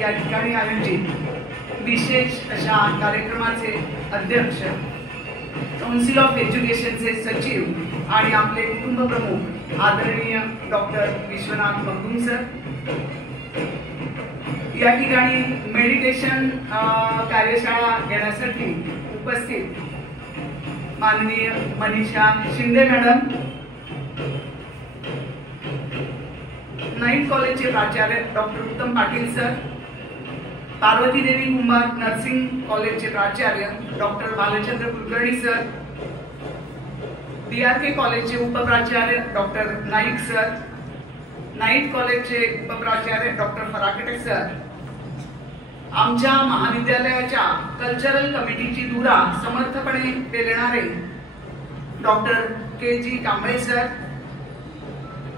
या ठिकाणी आयोजित विशेष अशा कार्यक्रमाचे अध्यक्ष, काउन्सिल ऑफ एज्युकेशनचे सचिव आणि आपले कुटुंब प्रमुख आदरणीय डॉक्टर विश्वनाथ मगदुम सर, या ठिकाणी मेडिटेशन कार्यशाळा घेण्यासाठी उपस्थित माननीय मनीषा शिंदे मॅडम, नाईट कॉलेजचे प्राचार्य डॉक्टर उत्तम पाटील सर, पार्वती देवी कुंभार नर्सिंग कॉलेजचे प्राचार्य doctor Balchandra Kulkarni sir, DRK कॉलेजचे उपप्राचार्य डॉक्टर नाईक सर, नाईट कॉलेजचे उपप्राचार्य डॉक्टर फराकटे सर, आमच्या महाविद्यालयाच्या कल्चरल कमिटीची धुरा समर्थपणे पेलणारे डॉक्टर KG कांबळे सर,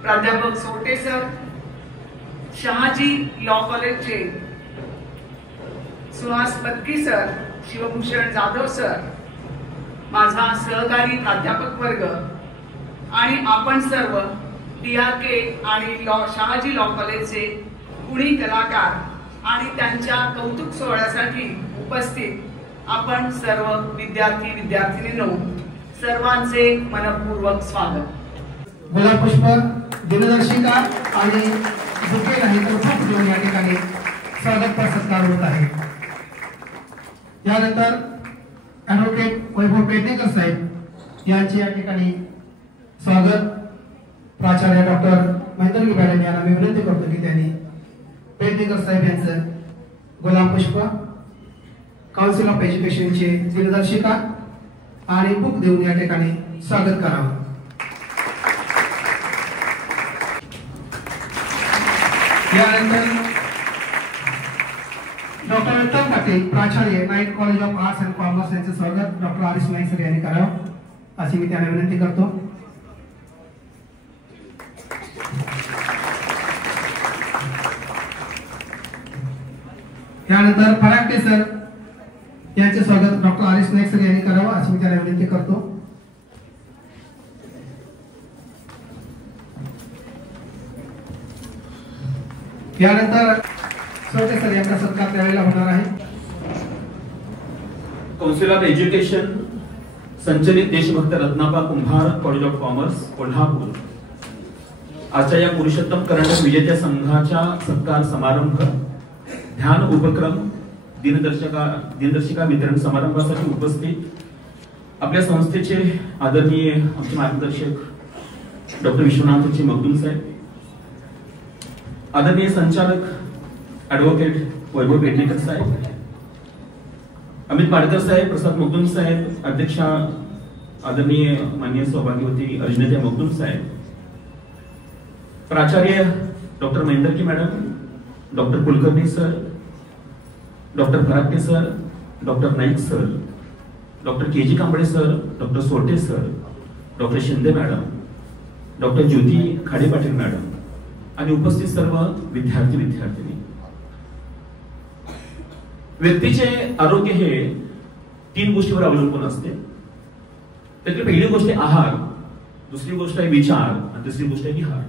प्राध्यापक सोटे सर, शहाजी लॉ कॉलेजचे सुहास पत्की सर, शिवभूषण जाधव सर, माझा सहकारी प्राध्यापक वर्ग आणि आपण सर्व DRK आणि शहाजी लॉ कॉलेजचे गुणी कलाकार आणि त्यांच्या कौतुक सोहळ्यासाठी उपस्थित आपण सर्व विद्यार्थी विद्यार्थिनींनो, सर्वांचे मनपूर्वक स्वागत. गुलाबपुष्प, दिनदर्शिका आणि बुके नाही तर फुल देऊन या ठिकाणी स्वागत सत्कार होत आहे. यानंतर ॲडव्होकेट वैभव पेडणेकर साहेब यांचे या ठिकाणी स्वागत. प्राचार्य डॉक्टर महेंद्र मॅडम यांना मी विनंती करतो की त्यांनी पेडणेकर साहेब यांचं गुलाबपुष्प, काउन्सिल ऑफ एज्युकेशनचे दिनदर्शिका आणि बुक देऊन या ठिकाणी स्वागत करावं. यानंतर डॉक्टर उत्तम पाटील, प्राचार्य, night college of arts and commerce यांचे स्वागत डॉक्टर आरिस नाईक सर यांनी करावं अशी मी त्यांना विनंती करतो. यानंतर फराकटे सर यांचे स्वागत डॉक्टर आरिस नाईक सर यांनी करावं अशी मी त्यांना विनंती करतो. यानंतर सोटे सर यांचा सत्कार त्यावेळेला होणार आहे. काउन्सिल ऑफ एज्युकेशन संचलित देशभक्त रत्नापा कुंभार कॉलेज ऑफ कॉमर्स कोल्हापूर आजच्या या पुरुषोत्तम करंडक विजेत्या संघाच्या सत्कार समारंभ, ध्यान उपक्रम, दिनदर्शिका वितरण समारंभासाठी उपस्थित आपल्या संस्थेचे आदरणीय आमचे मार्गदर्शक डॉक्टर विश्वनाथजी मगदुम साहेब, आदरणीय संचालक ॲडव्होकेट वैभव पेडणेकर साहेब, अमित पाडकर साहेब, प्रसाद मगदुम साहेब, अध्यक्षा आदरणीय माननीय सौभाग्यवती अर्जुनता मगदुम साहेब, प्राचार्य doctor Mahendraki madam, doctor Kulkarni sir, doctor Farakate sir, doctor Naik sir, doctor KG Kamble sir, doctor Sote sir, doctor Shinde madam, doctor Jyoti Khade Patil madam आणि उपस्थित सर्व विद्यार्थी विद्यार्थिनी. व्यक्तीचे आरोग्य हे 3 गोष्टीवर अवलंबून असते. त्यातली पहिली गोष्ट आहे आहार, दुसरी गोष्ट आहे विचार आणि तिसरी गोष्ट आहे विहार.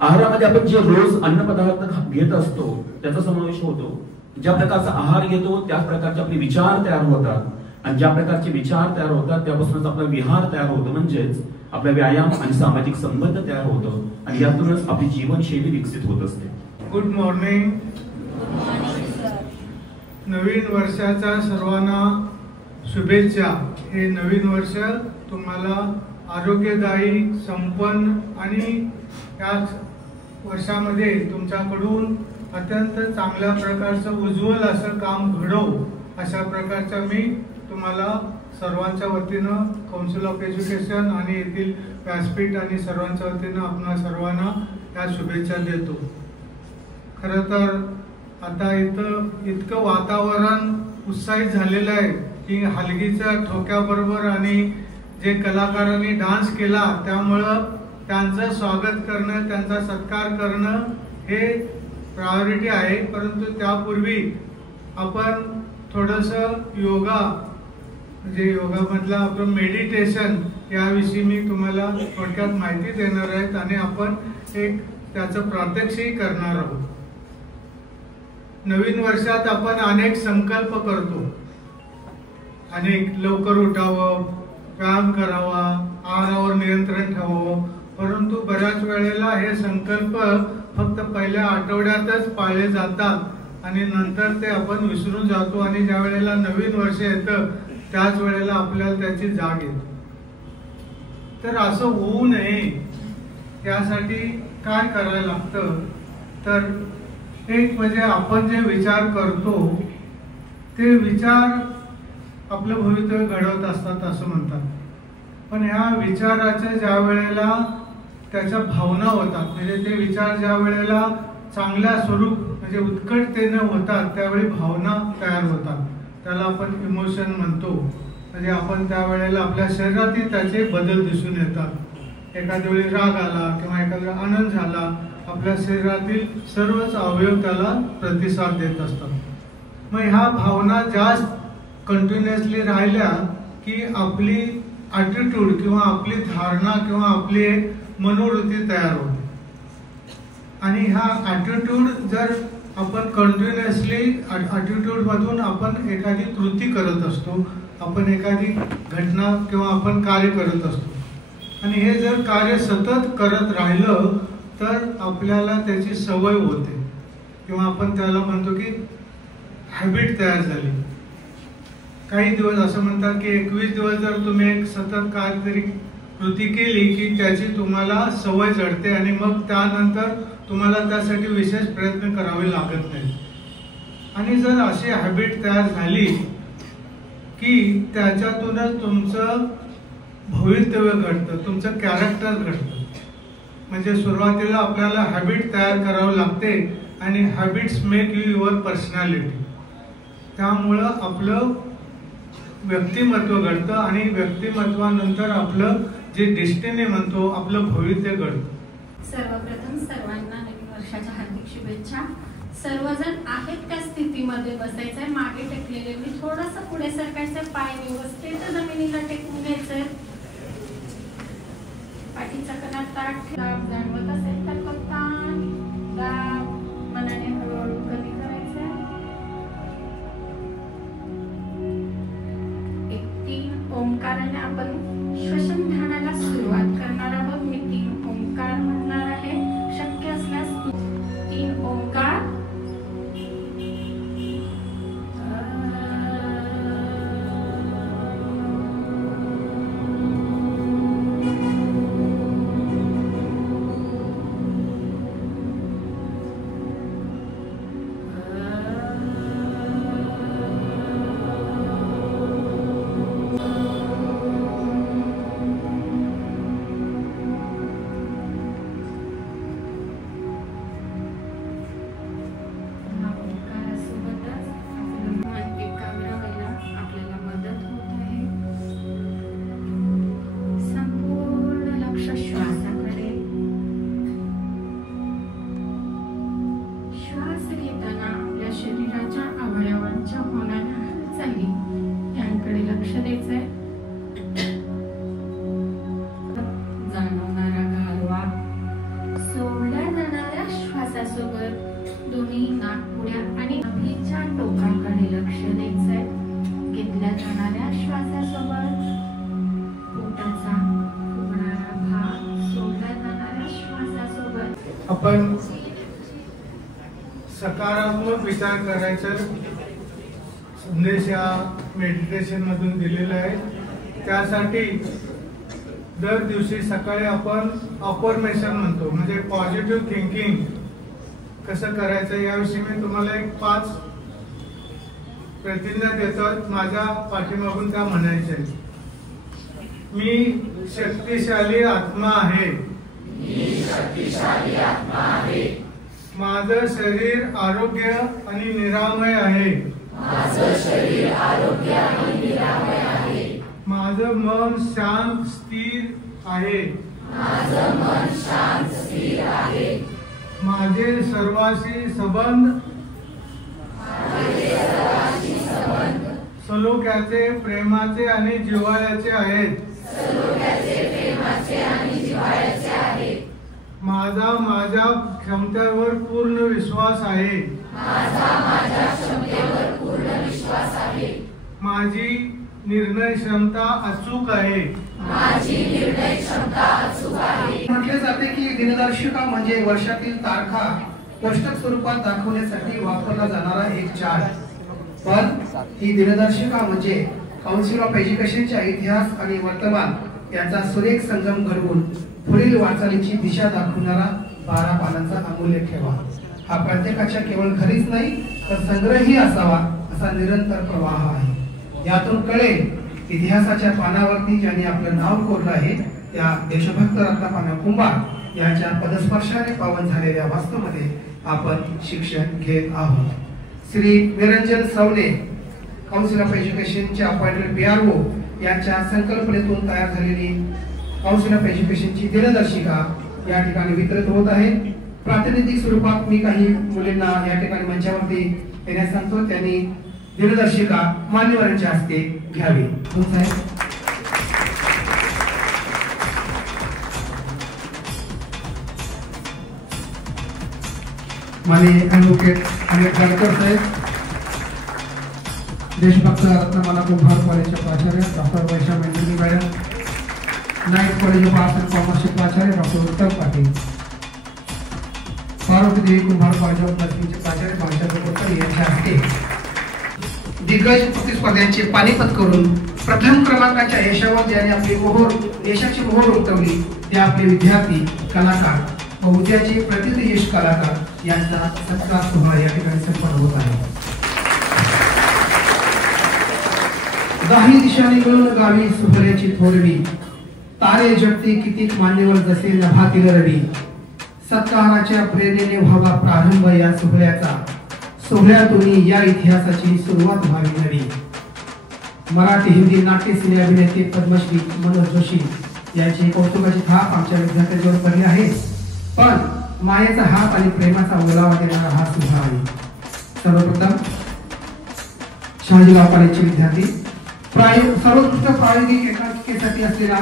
आहारामध्ये आपण जे रोज अन्नपदार्थ घेत असतो त्याचा समावेश होतो. ज्या प्रकारचा आहार घेतो त्याच प्रकारचे आपले विचार तयार होतात आणि ज्या प्रकारचे विचार तयार होतात त्यापासूनच आपला विहार तयार होतो, म्हणजेच आपला व्यायाम आणि सामाजिक संबंध तयार होतो आणि यातूनच आपली जीवनशैली विकसित होत असते. Good morning. नवीन वर्षाच्या सर्वांना शुभेच्छा. हे नवीन वर्ष तुम्हाला आरोग्यदायी, संपन्न आणि या वर्षामध्ये तुमच्याकडून अत्यंत चांगल्या प्रकारचं उज्ज्वल असं काम घडवू अशा प्रकारचा मी तुम्हाला सर्वांच्या वतीनं काउन्सिल ऑफ एज्युकेशन आणि येथील व्यासपीठ आणि सर्वांच्या वतीनं आपणा सर्वांना या शुभेच्छा देतो. खरं तर आता इतकं वातावरण उत्साहित झालेलं आहे की हलगीच्या ठोक्याबरोबर आणि जे कलाकारांनी डान्स केला त्यामुळं त्यांचं स्वागत करणं, त्यांचा सत्कार करणं हे प्रायोरिटी आहे. परंतु त्यापूर्वी आपण थोडंसं योगा म्हणजे योगामधला आपण मेडिटेशन याविषयी मी तुम्हाला थोडक्यात माहिती देणार आहेत आणि आपण एक त्याचं प्रात्यक्षिक करणार आहोत. नवीन वर्षात आपण अनेक संकल्प करतो, अनेक लवकर उठावं, व्यायाम करावा, आहारावर नियंत्रण ठेवावं, परंतु बऱ्याच वेळेला हे संकल्प फक्त पहिल्या आठवड्यातच पाळले जातात आणि नंतर ते आपण विसरून जातो आणि ज्या वेळेला नवीन वर्ष येतं त्याच वेळेला आपल्याला त्याची जाग येते. तर असं होऊ नये यासाठी काय करायला लागतं, तर एक म्हणजे आपण जे विचार करतो ते विचार आपलं भवितव्य घडवत असतात असं म्हणतात. पण ह्या विचाराच्या ज्या वेळेला त्याच्या भावना होतात, म्हणजे ते विचार ज्या वेळेला चांगल्या स्वरूप म्हणजे उत्कटतेने होतात त्यावेळी भावना तयार होतात, त्याला आपण इमोशन म्हणतो. म्हणजे आपण त्यावेळेला आपल्या शरीरातील त्याचे बदल दिसून येतात. एखाद्या वेळी राग आला किंवा एखाद्या वेळी आनंद झाला, आपल्या शरीरातील सर्वच अवयव त्याला प्रतिसाद देत असतात. मग ह्या भावना जास्त कंटिन्युअसली राहिल्या की आपली ॲटिट्यूड किंवा आपली धारणा किंवा आपली एक मनोवृत्ती तयार होते. आणि ह्या ॲटिट्यूड जर आपण कंटिन्युअसली ॲटिट्यूडमधून आपण एखादी कृती करत असतो, आपण एखादी घटना किंवा आपण कार्य करत असतो आणि हे जर कार्य सतत करत राहिलं तर आपल्याला त्याची सवय होते किंवा आपण त्याला म्हणतो की हॅबिट तयार झाली. काही दिवस असं म्हणतात की 21 दिवस जर तुम्ही एक सतत काहीतरी कृती केली की त्याची तुम्हाला सवय जडते आणि मग त्यानंतर तुम्हाला त्यासाठी विशेष प्रयत्न करावे लागत नाही. आणि जर अशी हॅबिट तयार झाली की त्याच्यातूनच तुमचं भवितव्य घडतं, तुमचं कॅरेक्टर घडतं. म्हणजे सुरुवातीला आपल्याला हॅबिट तयार करावं लागते आणि habits make you your personality. त्यामुळं आपलं व्यक्तिमत्व घडतं आणि व्यक्तिमत्वानंतर आपलं जे डेस्टिनी म्हणतो आपलं भविष्य घडतं. सर्वप्रथम सर्वांना नवीन वर्षाच्या हार्दिक शुभेच्छा. सर्वजण आहेत त्या स्थितीमध्ये बसायचंय, मागे टेकलेले मी थोडंसं पुढे सरकायचं, पाय व्यवस्थित जमिनीला टेकून घ्यायचंय. पाठीचा कणा ताठ दाब जाणवत असेल तर फक्त दाब मनाने हळूहळू कमी करायचंय. एक 3 ओंकाराने आपण श्वसन ध्यानाला सुरुवात करणार आहोत. मी 3 ओंकार म्हणणार आहे. शक्य असल्यास 3 ओंकार. दोन्ही नाकपुड्या आणि नाभीच्या टोकाकडे लक्ष द्यायचंय. घेतल्या जाणाऱ्या श्वासासोबत पोटाचा फुगणारा भाग सोडल्या जाणाऱ्या श्वासासोबत आपण सकारात्मक विचार करायचा संदेश या मेडिटेशन मधून दिलेला आहे. त्यासाठी दर दिवशी सकाळी आपण अफर्मेशन म्हणतो, म्हणजे पॉझिटिव्ह थिंकिंग कसं करायचं याविषयी मी तुम्हाला एक 5 प्रतिज्ञा देतो. माझ्या पाठीमागून त्या म्हणायच्या. मी शक्तिशाली आत्मा आहे. माझं शरीर आरोग्य आणि निरामय आहे. माझं मन शांत स्थिर आहे. माझे सर्वाशी संबंध सलोख्याचे, प्रेमाचे आणि जिव्हाळ्याचे आहेत. माझा माझ्या क्षमतेवर पूर्ण विश्वास आहे. माझी निर्णय क्षमता अचूक आहे. म्हटले जाते की दिनदर्शिका म्हणजे वर्षातील तारखा कोष्टक स्वरूपात दाखवण्यासाठी वापरला जाणारा एक चार्ट. पण ही दिनदर्शिका म्हणजे काउन्सिल ऑफ एज्युकेशनच्या इतिहास आणि वर्तमान यांचा सुरेख संगम घडवून पुढील वाटचालीची दिशा दाखवणारा 12 पानांचा अमूल्य ठेवा. हा प्रत्येकाच्या केवळ घरीच नाही तर संग्रही असावा असा निरंतर प्रवाह आहे. यातून कळेल इतिहासाच्या पानावरती ज्यांनी आपलं नाव कोरलं आहे त्या देशभक्त रत्नापाना कुंभार यांच्या पदस्पर्शाने पावन झालेल्या वास्तूमध्ये आपण शिक्षण घेत आहोत. श्री निरंजन सवने काउन्सिल ऑफ एज्युकेशनचे अपॉइंटेड PRO यांच्या संकल्पनेतून तयार झालेली काउन्सिल ऑफ एज्युकेशनची दिनदर्शिका या ठिकाणी वितरित होत आहे. प्रातिनिधिक स्वरूपात मी काही मुलींना या ठिकाणी मंचावरती येण्यास सांगतो. त्यांनी दिनदर्शिका मान्यवरांच्या हस्ते घ्यावी. माननीय ॲडव्होकेट अमित गाडकर साहेब, देशभक्त रत्नमाला कुंभार कॉलेजचे प्राचार्य doctor Vaishakh Mendhari madam, night college of arts and कॉमर्सचे प्राचार्य डॉक्टर उत्तम पाटील, पार्वती देवी कुंभार कॉलेज ऑफ नर्सिंगचे प्राचार्य भाषा कोतकर यांच्या हस्ते दिग्गज प्रतिस्पर्ध्यांचे पानिपत करून प्रथम क्रमांकाच्या यशावर ज्याने आपली यशाची मोहोर उमटवली ते आपले विद्यार्थी, कलाकार व उद्याचे प्रथित यश कलाकार यांचा सत्कार सोहळा या ठिकाणी संपन्न होत आहे. दाही दिशाने मिळून गावी सुभल्याची थोरवी, तारे जगती कितीक मान्यवर जसे नभातील रवी, सत्काराच्या प्रेरणेने व्हावा प्रारंभ या सोहळ्याचा, सोहळ्यातून या इतिहासाची सुरुवात व्हावी नवी. मराठी हिंदी नाट्य सिने अभिनेते पद्मश्री मनोज जोशी यांची कौतुकाची थाप आमच्या विद्यार्थ्यांवर पडली आहे. पण मायेचा हात आणि प्रेमाचा ओलावा देणारा हा सोहळा आहे. सर्वप्रथम शहाजीराव कॉलेजचे विद्यार्थी सर्वोत्कृष्ट प्रायोगिक एकांकिकेसाठी असलेला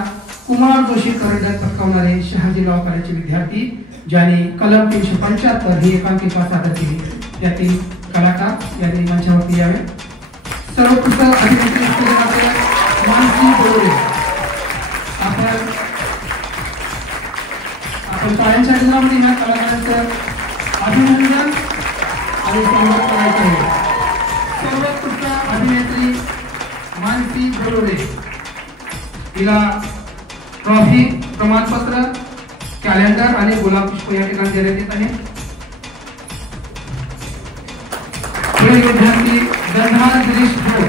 कुमार जोशी करंडक पटकावणारे शहाजीराव कॉलेजचे विद्यार्थी ज्यांनी कलम 375 ही एकांकिका सादर केली त्यातील कलाकार यांनी मंचावरती यावे. सर्वोत्कृष्ट अभिनेत्री मानसी बोरोडे, आपण टाळ्यांच्या गजरामध्ये ह्या कलाकारांचं अभिनंदन आणि सन्मान करायचं आहे. सर्वोत्कृष्ट अभिनेत्री मानसी बोरोडे तिला ट्रॉफी, प्रमाणपत्र, कॅलेंडर आणि गुलाब पुष्प या ठिकाणी देण्यात येत आहे. पुढील विद्यार्थी गंधार गिरीश भोग,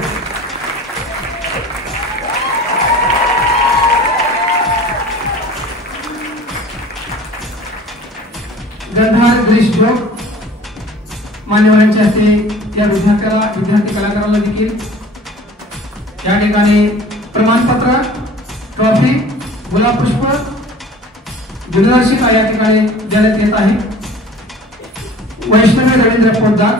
गंधार गिरीश भोग मान्यवरांच्या हस्ते या विद्यार्थी कलाकाराला देखील या ठिकाणी प्रमाणपत्र, ट्रॉफी, गुलाब पुष्प, दिनदर्शिका या ठिकाणी देण्यात येत आहे. वैष्णवी रवींद्र पोद्दार,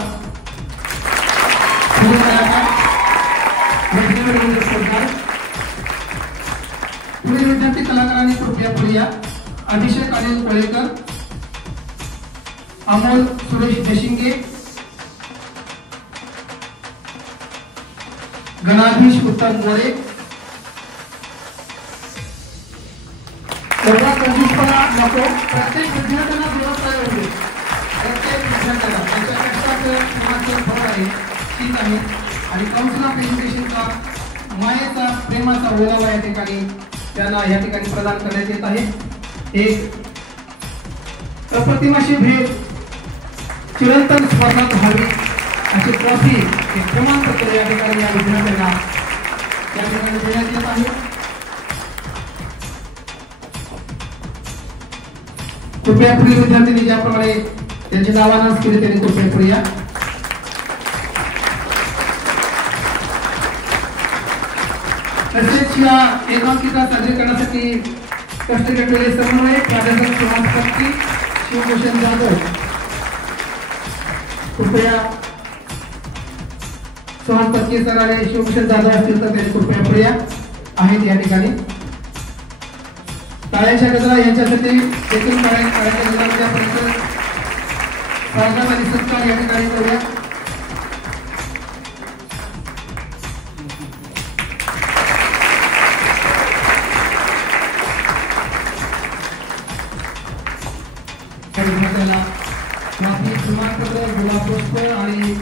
पुढील विद्यार्थी कलाकारांनी कृपया पुढे या. अभिषेक अनिल कोळेकर, अमोल सुरेश देशिंगे, गणाधीश उत्तम गोरे. कंजूसपणा नको, प्रत्येक विद्यार्थ्यांना देवप्राय होते. प्रत्येक विद्यार्थ्याला त्यांच्या कष्टाचं फळ आहे ठीक आहे. आणि काउन्सिल ऑफ एज्युकेशनचा मायेचा प्रेमाचा ओलावा या ठिकाणी त्यांना या ठिकाणी प्रदान करण्यात येत आहे. एक अप्रतिमाशी भेट चिरंतन स्मरणात व्हावी अशी ट्रॉफी, एक प्रमाणपत्र या ठिकाणी या विद्यार्थ्यांना या ठिकाणी देण्यात येत आहे. कृपया पुढील विद्यार्थ्यांनी ज्याप्रमाणे त्यांचे नावानाच केले त्यांनी कृपया पुढे या. तसेच या एकांकिका सादरीकरणासाठी कष्ट घेतलेले समन्वय प्राध्यापक सुहास पत्की, शिवभूषण जाधव, कृपया सुहास पत्की सर आणि शिवभूषण जाधव असतील तर त्यांनी कृपया पुढे या आहेत या ठिकाणी. टाळ्यांच्या गजरा यांच्यासाठी देखील टाळ्यांच्या गजरामध्ये आपण स्वागत आणि सत्कार या ठिकाणी करूया. विद्यार्थ्याला माफी प्रमाणपत्र, गुलाब पुष्प आणि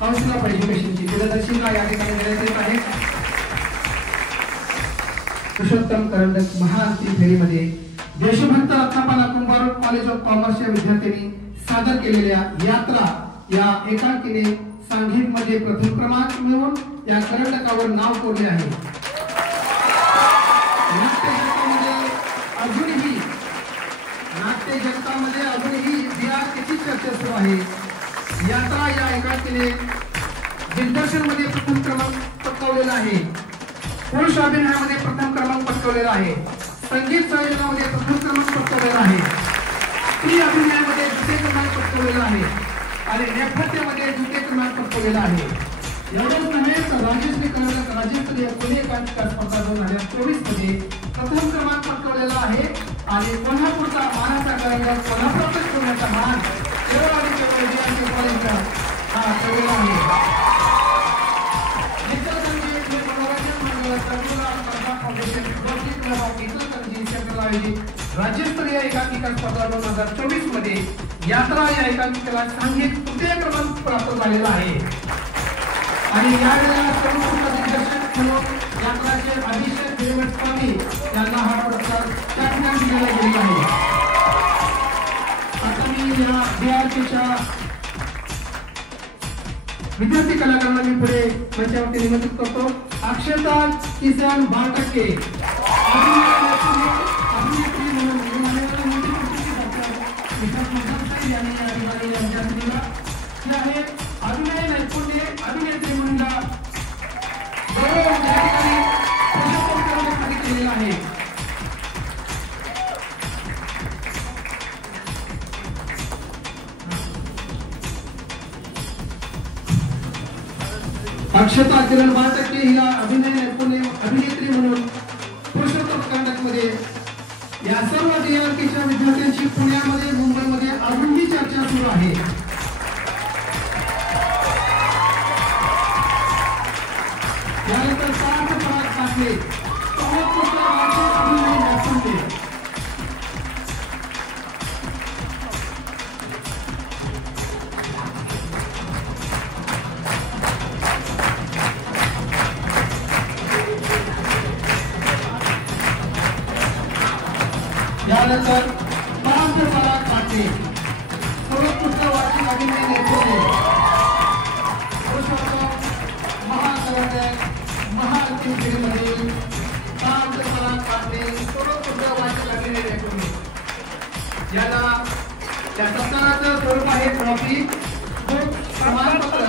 काउन्सिल ऑफ एज्युकेशनची दिनदर्शिका या ठिकाणी देण्यात येत आहे. पुरुषोत्तम करंडक महाआरती फेरीमध्ये देशभक्त रत्नापाला कुंभार कॉलेज ऑफ कॉमर्सच्या विद्यार्थ्यांनी सादर केलेल्या यात्रा या एकांकीने सांघिक मध्ये प्रथम क्रमांक मिळवून या करंडकावर नाव कोरले आहे. नाट्य जगतामध्ये अजूनही बिहारची चर्चा सुरू आहे. यात्रा या एकांकीने दिग्दर्शन मध्ये प्रथम क्रमांक पटकावलेला आहे. पुरुष अभिनयामध्ये प्रथम क्रमांक पटकावलेला आहे. संगीत संयोजनामध्ये प्रथम क्रमांक पटकावलेला आहे. स्त्री अभिनयामध्ये द्वितीय क्रमांक पटकावलेला आहे आणि नेपथ्यामध्ये द्वितीय क्रमांक पटकावलेला आहे. एवढंच नव्हे तर राज्यस्तरीय पुणे एकांकिका स्पर्धा 2024 मध्ये प्रथम क्रमांक पटकावलेला आहे आणि कोल्हापूरचा मानाचा करंडक कोल्हापूरातच ठेवण्याचा मान केवळ आणि केवळ विद्यार्थी कॉलेजचा हा ठेवलेला आहे. राज्यस्तरीय एकांकिका स्पर्धा 2024 मध्ये यात्रा या एकांकिकेला सांघिक तृतीय क्रमांक प्राप्त झालेला आहे आणि यावेळेला सर्वोत्कृष्ट दिग्दर्शक म्हणून यात्राचे अभिषेक देवट स्वामी यांना हा पुरस्कार त्या ठिकाणी दिला गेलेला आहे. आता मी या बिहारच्या विद्यार्थी कलाकारांना मी पुढे मंचावरती निमंत्रित करतो. अक्षता किसन भाटके अभिनेत्री म्हणून अभिनय नैपुण्य अभिनेत्री म्हणून केलेला आहे. अक्षता किरण भाटके हिला अभिनय नैपुण्य अभिनेत्री म्हणून पुरुषोत्तम करंडक मध्ये या सर्व DRKच्या विद्यार्थ्यांची पुण्यामध्ये मुंबईमध्ये अजूनही चर्चा सुरू आहे. यानंतर पार्थ पराग पाटले सर्वोत्कृष्ट अभिनय नैपुण्य यानंतर पार्थ पराग पाटले सर्वोत्कृष्ट वार्षिक अभिनय नैपुण्य महाकरंडक महाआरती फेरीमधील पार्थ पराग पाटले सर्वोत्कृष्ट वार्षिक अभिनय नैपुण्य याला या सत्काराचं स्वरूप आहे ट्रॉफी, प्रमाणपत्र,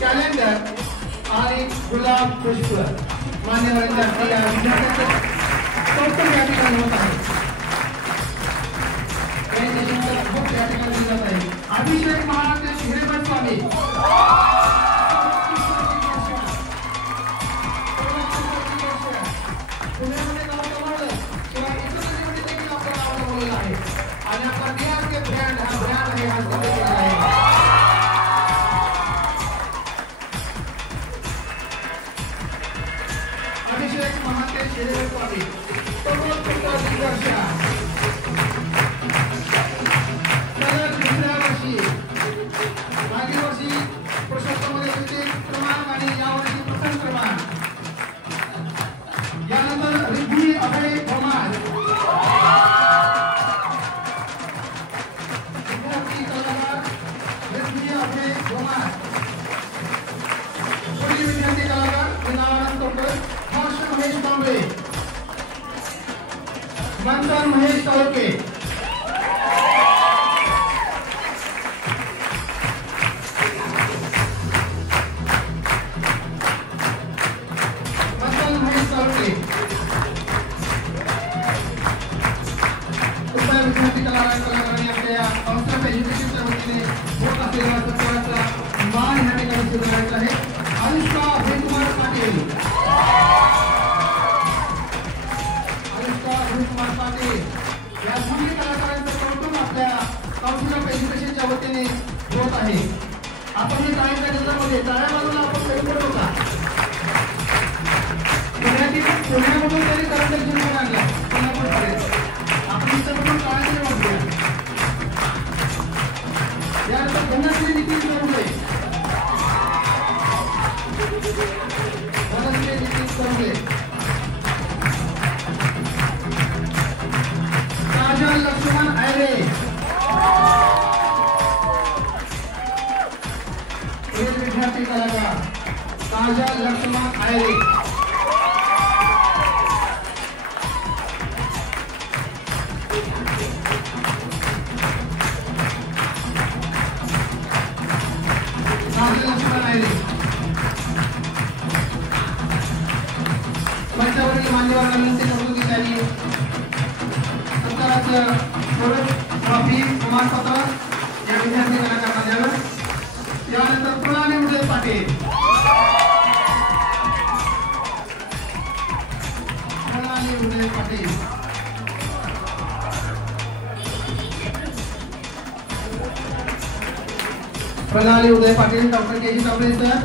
कॅलेंडर आणि गुलाब पुष्प. मान्यवरांच्या या विद्यार्थ्यांचं कौतुक या ठिकाणी होत आहे. अभिषेक महाराज हिरेमठ स्वामी पुण्यामध्ये नाव कमावलं किंवा इतर जिल्ह्यामध्ये देखील आपलं नाव कमावलेलं आहे आणि आपला DRK ब्रँड हा ब्रँड आहे, हा साध्य केलेला आहे. अभिषेक महाराज हिरेमठ स्वामी मागील वर्षी पुरुषोत्तममध्ये द्वितीय क्रमांक आणि यावर्षी प्रथम क्रमांक. यानंतर रिद्धी अभय धोमार विद्यार्थी कलाकार रिद्धी अभय धोमार. पुढील विद्यार्थी कलाकार हे नावानं करतोय हर्ष महेश कांबळे, मंथन महेश तालुके, विद्यार्थी कलाकारांनी आपल्या काउन्सिल ऑफ एज्युकेशनच्या वतीने होत असलेल्या सत्काराचा मान ह्या ठिकाणी सुरू करायचा आहे. अनुष्का अभयकुमार पाटील, अनुष्का अभयकुमार या दोन्ही कलाकारांचं कौतुक आपल्या काउन्सिल ऑफ एज्युकेशनच्या वतीने होत आहे. आपण हे टाळ्यांच्या गजरामध्ये टाळ्या बाजूला आपण करू पडतो का? पुण्यामधून तरी करंट जिंकून आणला कोल्हापूरपर्यंत. आपण इथं पण टाळ्याने वाटूया. यानंतर धनश्री नितीन चौगुले, धनश्री नितीन चौगुले, काजल लक्ष्मण आयरे, विद्यार्थी कलाकार काजल लक्ष्मण आयरे, मंचावरील मान्यवरांना विनंती करतो की त्यांनी सरकारचं ट्रॉफी प्रमाणपत्र या विद्यार्थी कलाकारांना द्यावं. यानंतर प्रणाली उदय पाटील, प्रणाली उदय पाटील, प्रणाली उदय पाटील, डॉक्टर के जी कांबळे सर,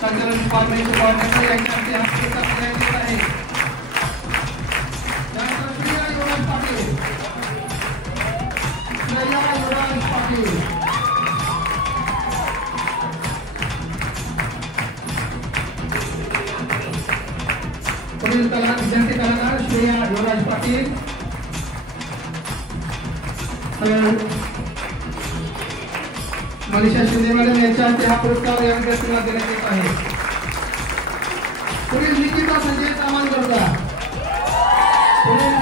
संचालन डिपार्टमेंटचे कोऑर्डिनेटर यांच्या हस्ते हा पुरस्कार देण्यात येत आहे. त्यानंतर श्रेया युवराज पाटील, श्रेया युवराज पाटील, पुढील विद्यार्थी कलाकार श्रेया युवराज पाटील, मनीषा शिंदे मॅडम यांच्या हस्ते हा पुरस्कार या विद्यार्थ्यांना देण्यात येत आहे. पुढील निकिता संजय सामानगरकर, पुढील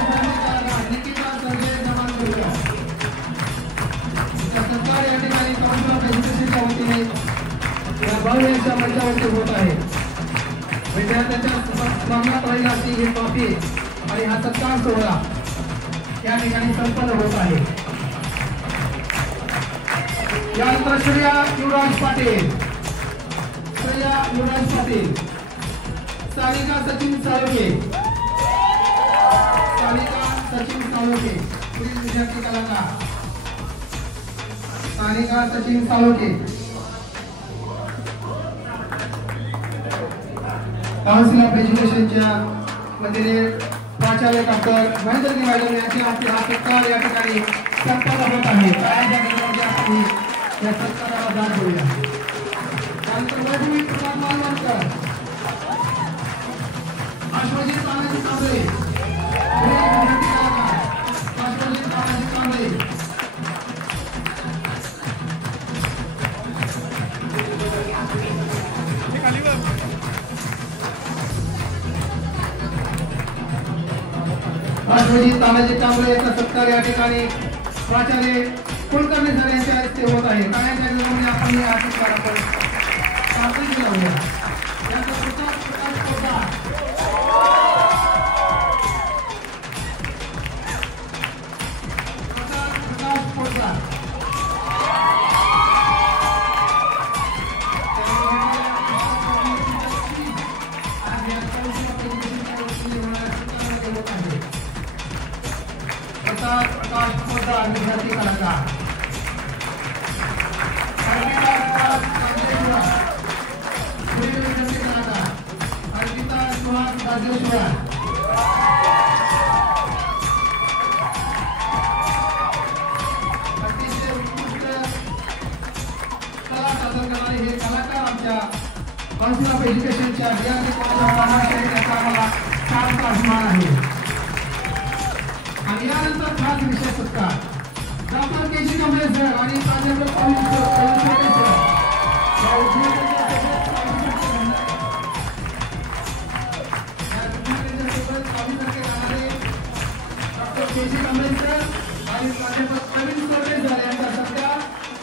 निकिता संजय सामानगरकर, सरकार या ठिकाणी काउन्सिल ऑफ एज्युकेशनच्या वतीने या भव्यच्या मंचावरती होत आहे. विद्यार्थ्यांच्या स्मरणात राहील अशी ही ट्रॉफी आणि हा सत्कार सोहळा या ठिकाणी संपन्न होत आहे. यानंतर श्रेया युवराज पाटील, श्रेया युवराज पाटील, सारिका सचिन साळोखे, सारिका सचिन साळोखे, पुढील विद्यार्थी कलाकार सारिका सचिन साळोखे, काउन्सिल ऑफ एज्युकेशनच्या वतीने प्राचार्य डॉक्टर महेंद्र मॅडम यांच्या हस्ते हा सत्कार या ठिकाणी संपन्न होत आहे. या सत्काराला दाद देऊया. त्यानंतर वैभवी प्रसाद मालवणकर, अश्वजित तानाजी कांबळे, विद्यार्थी कलाकार अश्वजित तानाजी कांबळे, अश्वजित तानाजी कांबळे यांचा सत्कार या ठिकाणी प्राचार्य कुलकर्णी सर यांच्या हस्ते होत आहे. टाळ्यांच्या गजरामध्ये आपण हे आशीर्वाद आपण सार्थकी लावूया. याचा प्रकाश पोद्दार, प्रकाश पोद्दार, प्रकाश पोद्दार विद्यार्थी कलाकार, अर्पिता सुहास राजेश्वर, अतिशय उत्कृष्ट कला सादर करणारे हे कलाकार आमच्या काउन्सिल ऑफ एज्युकेशनच्या विद्यार्थी त्याचा आम्हाला फार अभिमान आहे. आणि यानंतर खास विशेष सत्कार डॉक्टर के जी कांबळे सर आणि प्राध्यापक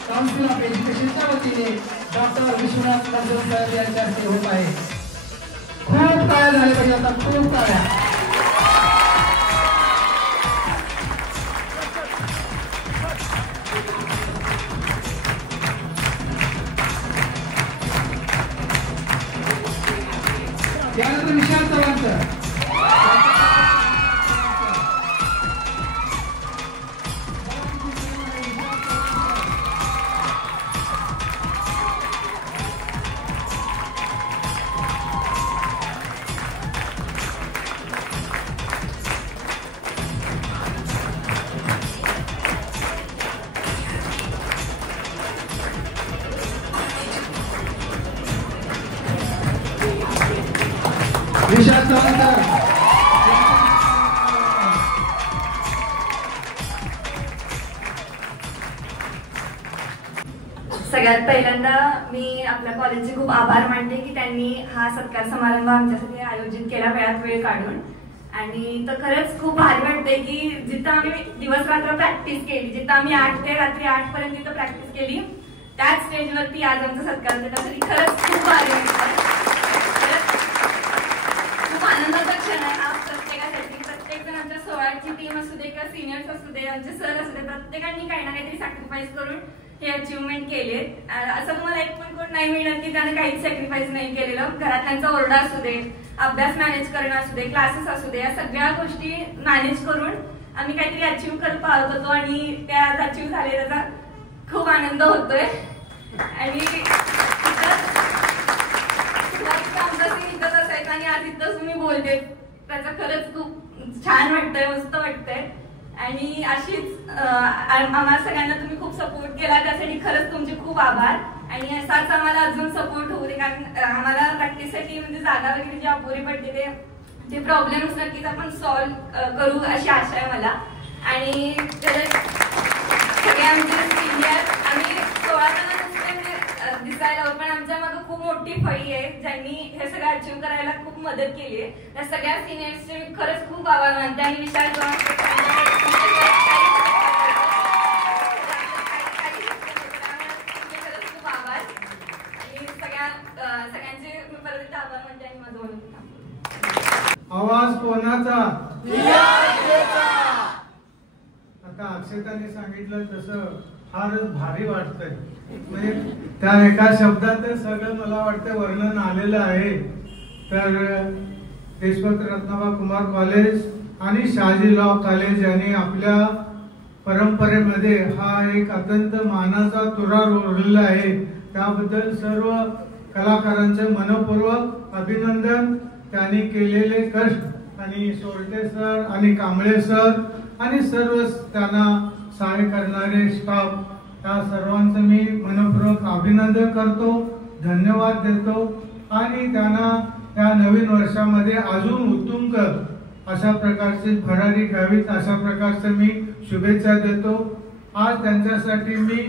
काउन्सिल ऑफ एज्युकेशनच्या वतीने डॉक्टर विश्वनाथ कर्जल साहेब यांच्या हस्ते होत आहे. खूप टाळ्या झाल्या पाहिजे, आता खूप टाळ्या. यानंतर विशाल चव्हाण सर, विशाल चव्हाण सर. सगळ्यात पहिल्यांदा मी आपल्या कॉलेजचे खूप आभार मानते की त्यांनी हा सत्कार समारंभ आमच्यासाठी आयोजित केला वेळात वेळ काढून. आणि तर खरंच खूप भारी वाटते की जिथं आम्ही दिवस रात्र प्रॅक्टिस केली, जिथं आम्ही 8 ते रात्री 8 पर्यंत तिथं प्रॅक्टिस केली, त्याच स्टेजवरती आज आमचा सत्कार देण्यासाठी खरंच खूप भारी वाटतं. खूप आनंदाचा क्षण आहे हा प्रत्येकासाठी. प्रत्येक जण आमच्या 16ची टीम असू दे किंवा सिनियर्स असू दे, आमचे सर असू दे, प्रत्येकांनी काही ना काहीतरी सॅक्रिफाईस करून हे अचीवमेंट केले. असं तुम्हाला एक पण कोण नाही मिळणार की त्याने काहीच सॅक्रिफाईस नाही केलेलं. घरातल्यांचा ओरडा असू दे, अभ्यास मॅनेज करणं असू दे, क्लासेस असू दे, या सगळ्या गोष्टी मॅनेज करून आम्ही काहीतरी अचीव करत पाहत होतो आणि त्या अचीव झाले त्याचा खूप आनंद होतोय. आणि इथंच असायचं आणि आज इथंच मी बोलते, त्याचं खरंच खूप छान वाटतंय, मस्त वाटतंय. आणि अशीच आम्हाला सगळ्यांना तुम्ही खूप सपोर्ट केला, त्यासाठी खरंच तुमचे खूप आभार. आणि असाच आम्हाला अजून सपोर्ट होऊ दे, कारण आम्हाला प्रॅक्टिससाठी म्हणजे जागा वगैरे जी अपुरी पडते ते प्रॉब्लेम्स नक्कीच आपण सॉल्व्ह करू अशी आशा आहे मला. आणि सगळे आमचे सिनियर, आम्ही 16 जण दिसायला आहोत, पण आमच्या मागे खूप मोठी फळी आहे ज्यांनी हे सगळं अचीव्ह करायला खूप मदत केली आहे. त्या सगळ्या सिनियर्सचे मी खरंच खूप आभार मानते. आणि विशाल खूप आभार. आणि सगळ्यांचे मी परत आभार मानते आणि माझं बोलून आवाज कोणाचा? आता अक्षताने सांगितलं तसं फारच भारी वाटतंय. म्हणजे त्या एका शब्दात सगळं मला वाटतं वर्णन आलेलं आहे. तर देशभक्त रत्नाबा कुमार कॉलेज आणि शहाजी लॉ कॉलेज यांनी आपल्या परंपरेमध्ये हा एक अत्यंत मानाचा तुरा रोवलेला आहे. त्याबद्दल सर्व कलाकारांचे मनपूर्वक अभिनंदन. त्यांनी केलेले कष्ट आणि सोरटे सर आणि कांबळे सर आणि सर्व त्यांना सहाय्य करणारे स्टाफ, त्या सर्वांचं मी मनपूर्वक अभिनंदन करतो, धन्यवाद देतो. आणि त्यांना या नवीन वर्षामध्ये अजून उत्तुंग अशा प्रकारची भरारी घ्यावीत अशा प्रकारचं मी शुभेच्छा देतो. आज त्यांच्यासाठी मी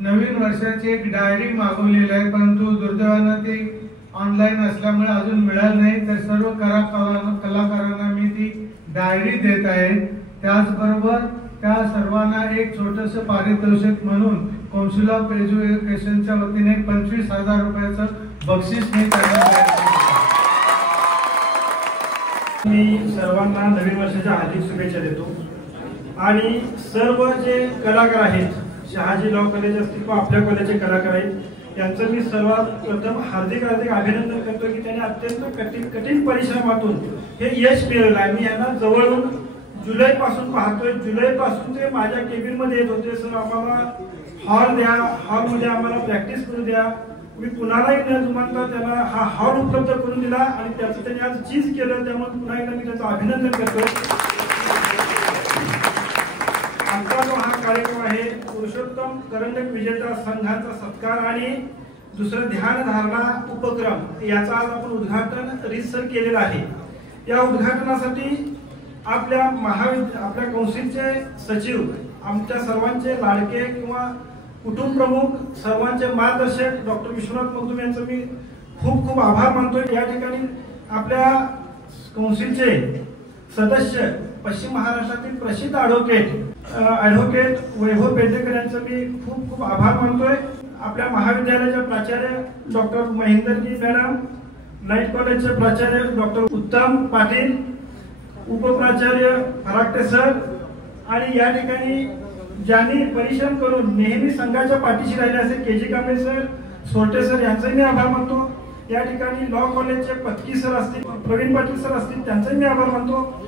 नवीन वर्षाची एक डायरी मागवलेली आहे, परंतु दुर्दैवानं ती ऑनलाईन असल्यामुळे अजून मिळालं नाही. तर सर्व कलाकारांना मी ती डायरी देत आहे. त्याचबरोबर त्या सर्वांना एक छोटस पारितोषिक म्हणून काउन्सिल ऑफ एज्युकेशनच्या वतीने 25,000 रुपयाचं बक्षीस मी सर्वांना नवीन वर्षाच्या हार्दिक शुभेच्छा देतो. आणि सर्व जे कलाकार आहेत, शहाजी लॉ कॉलेज असतील किंवा आपल्या कॉलेजचे कलाकार आहेत, यांचं मी सर्वात प्रथम हार्दिक अभिनंदन करतो की त्यांनी अत्यंत कठीण परिश्रमातून हे यश मिळवलं आहे. मी यांना जवळून जुलै पासून पाहतोय. जुलै पासून ते माझ्या केबिन मध्ये येत होते, सर आम्हाला हॉल द्या, हॉलमध्ये आम्हाला प्रॅक्टिस करू द्या. मी कुणालाही न जुमानता त्यांना हा हॉल उपलब्ध करून दिला आणि त्याचं त्यांनी आज चीज केलं. त्यामुळे पुन्हा एकदा मी त्याचं अभिनंदन करतो. आमचा जो हा कार्यक्रम आहे पुरुषोत्तम करंडक विजेता संघाचा सत्कार आणि दुसरं ध्यानधारणा उपक्रम, याचा आज आपण उद्घाटन रीतसर केलेलं आहे. या उद्घाटनासाठी आपल्या आपल्या कौन्सिलचे सचिव, आमच्या सर्वांचे लाडके किंवा कुटुंब प्रमुख, सर्वांचे मार्गदर्शक डॉक्टर विश्वनाथ मगदूम यांचं मी खूप खूप आभार मानतोय. या ठिकाणी आपल्या कौन्सिलचे सदस्य पश्चिम महाराष्ट्रातील प्रसिद्ध ॲडव्होकेट वैभव पेडणेकर यांचं मी खूप खूप आभार मानतोय. आपल्या महाविद्यालयाचे प्राचार्य डॉक्टर महेंदरजी मॅडम, नाईट कॉलेजचे प्राचार्य डॉक्टर उत्तम पाटील, उपप्राचार्य फराकटे सर आणि या ठिकाणी ज्यांनी परिश्रम करून नेहमी संघाच्या पाठीशी राहिले असे के.जी. कांबळे सर, सोरटे सर यांचाही मी आभार मानतो. या ठिकाणी लॉ कॉलेजचे पत्की सर असतील, प्रवीण पाटील सर असतील, त्यांचाही मी आभार मानतो.